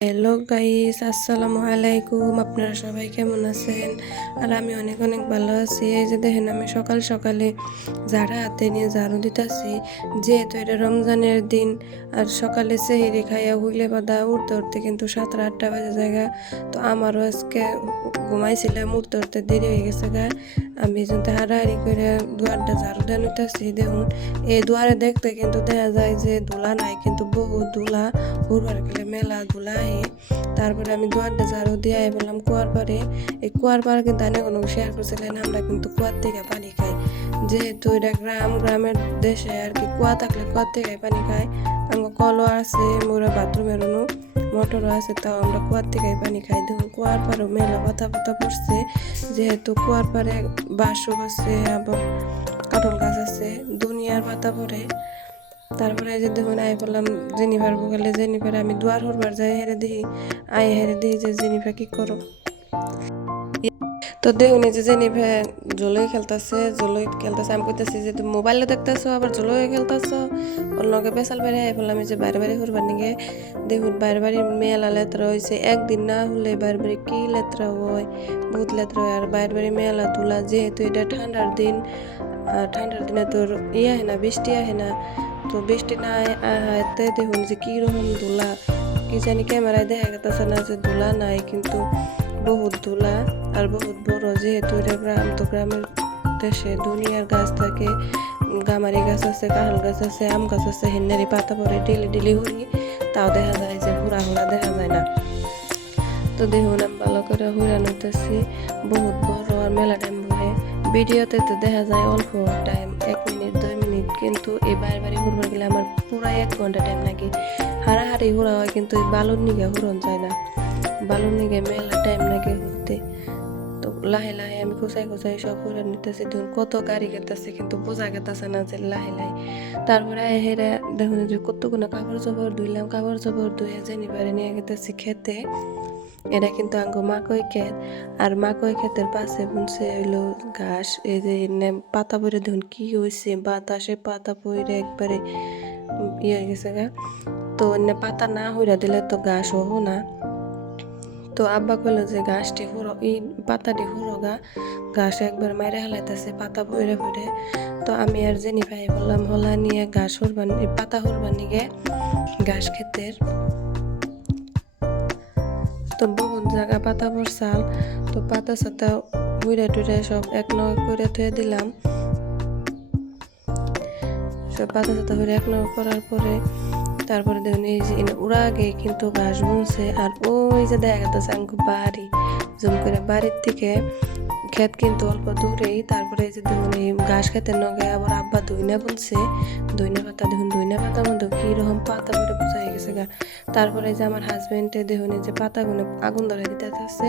Hello guys, আসসালামু আলাইকুম। আপনারা সবাই কেমন আছেন? আর আমি অনেক অনেক ভালো আছি। এই যে দেখেন, আমি সকাল সকালে ঝাড়া হাতে নিয়ে ঝাড়ু দিতেছি, যেহেতু এটা রমজানের দিন। আর সকালে সেহরি খাইয়া হুইলে বাঁধা উঠতে উঠতে কিন্তু 7-8টা বাজে জায়গা। তো আমারও আজকে ঘুমাইছিলাম, উঠতে উঠতে দেরি হয়ে গেছে গা। আমি যেন হাড়াহাড়ি করে দুয়ারটা ঝাড়ু দিয়ে নিতেছি। দেখুন, এই দুয়ারে দেখতে কিন্তু দেখা যায় যে ধুলা নাই, কিন্তু বহু ধুলা। উড়বার গেলে মেলা ধুলা আহে। তারপরে আমি দুয়ারটা ঝাড়ু দিয়ে বললাম কুয়ার পাড়ে। এই কুয়ার পাড় কিন্তু অনেক কোনো শেয়ার করছিলেন, আমরা কিন্তু কুয়ার থেকে পানি খাই। যেহেতু এটা গ্রামের দেশে আর কি, কুয়া থাকলে কুয়ার থেকে পানি খাই। আমার কলও আছে, মোরা বাথরুমের মোটরও আছে, তাও আমরা কুয়ার থেকে পানি খাই। দেখুন, কুয়ার পাড়েও মেলা পাতা পাতা পড়ছে। যেহেতু কুয়ার পাড়ে বাঁশও আছে, আবার কাঁঠাল গাছ আছে, দুনিয়ার পাতা পড়ে। তারপরে যে দেখুন আই বললাম জেনিফার বলে, জেনিফার আমি দুয়ার হরবার যাই হেরে দিই। হেরে দিই যে জেনিফা কি করো। তো দেখুন এই যে জেনিফা জলই খেলতেছে। আমি কইতেছি যে তুমি মোবাইলে দেখতেছো, আবার জলই খেলতেছো। ওর লগে পেশাল বেড়ে বললাম যে বাইরে বাইরে হরবার নিগে। দেখুন বাইরে বাড়ির মেলা লেত্রা হয়েছে, একদিন না হলে বাইরে বাড়ি কি লেত্রা হয়, বহুত লেত্রা হয়। আর বাইরে বাড়ি মেলা ধুলা, যেহেতু এটা ঠান্ডার দিন। আর ঠান্ডার দিনে তোর আহে না, বৃষ্টি আহে না। তো বৃষ্টি না আহাতে দেখুন যে কীরকম ধুলা, কি জানি ক্যামেরায় দেখা গেছে না যে ধুলা নাই, কিন্তু বহুত ধুলা আর বহুত বড়। যেহেতু এটা গ্রাম, তো গ্রামের দেশে দুনিয়ার গাছ থাকে, গামারি গাছ আছে, কাঁঠাল গাছ আছে, আম গাছ আছে, হেন্নারি পাতা পরে ডেলি ডেলি হরি, তাও দেখা যায় যে হুড়া হুড়া দেখা যায় না। তো দেখুন আমি ভালো করে হুড়া নিতেছি, বহুত বড় আর মেলা টাইম ভরে। ভিডিওতে তো দেখা যায় অল্প টাইম, 1 মিনিট 2 মিনিট, কিন্তু এই বাড়ি ঘুরবার গেলে আমার পুরাই 1 ঘন্টা টাইম লাগে। হাড়াহাড়ি ঘোরা হয়, কিন্তু এই বালুর নিগে ঘুরন যায় না, বালুর নিগে মেলা টাইম লাগে ঘুরতে। তো লাহে লাহে আমি কোথায় সব ঘুরে নিতেছি। দেখুন কত গাড়ি গেতেছে, কিন্তু বোঝা গেতেছে না যে লাহে লাহে। তারপরে হেরে দেখুন যে কতগুলো কাপড় চোপড় ধুইলাম, কাপড় চোপড় ধুয়ে জেনিফারে নিয়ে গেতেছি খেতে। এটা কিন্তু আঙ্গো মাকই ক্ষেত, আর মাকই ক্ষেতের পাশে বুনছে হইলো ঘাস। এই যে পাতা পরে দেখুন কি হয়েছে, বাতাসে পাতা পরে একবারে হয়ে গেছে গা। তো পাতা না হইরা দিলে তো ঘাস হবো না। তো আব্বা কইলো যে ঘাসটি হুড়ো, এই পাতাটি হুড়ো গা, ঘাস একবার মাইরে হালাইতেছে পাতা পরে পরে। তো আমি আর জেনিফাই বললাম হলা নিয়ে ঘাস হুড়বান, পাতা হুড়বান নিগে ঘাস ক্ষেতের। তো বহুত জায়গা পাতা পড়ছাল, তো পাতা সাতা হুইরে টুইরে সব এক নয় করে থুয়ে দিলাম। সব পাতা সাতা হুইরে এক নয় করার পরে তারপরে দেখুন এই যে ওরা আগে কিন্তু ঘাস বুনছে। আর ওই যে দেখা গেছে আঙ্কু বাড়ি, জুম করে বাড়ির থেকে ক্ষেত কিন্তু অল্প দূরেই। তারপরে এই যে দেখুন এই ঘাস খেতে নগে আবার আব্বা দইনা বুনছে, দইনা পাতা। দেখুন দইনা পাতার মধ্যে কিরকম পাতা পরে বোঝা হয়ে গেছে গা। তারপরে যে আমার হাজবেন্ডে দেখুন এই যে পাতাগুলো আগুন ধরে দিতে আছে।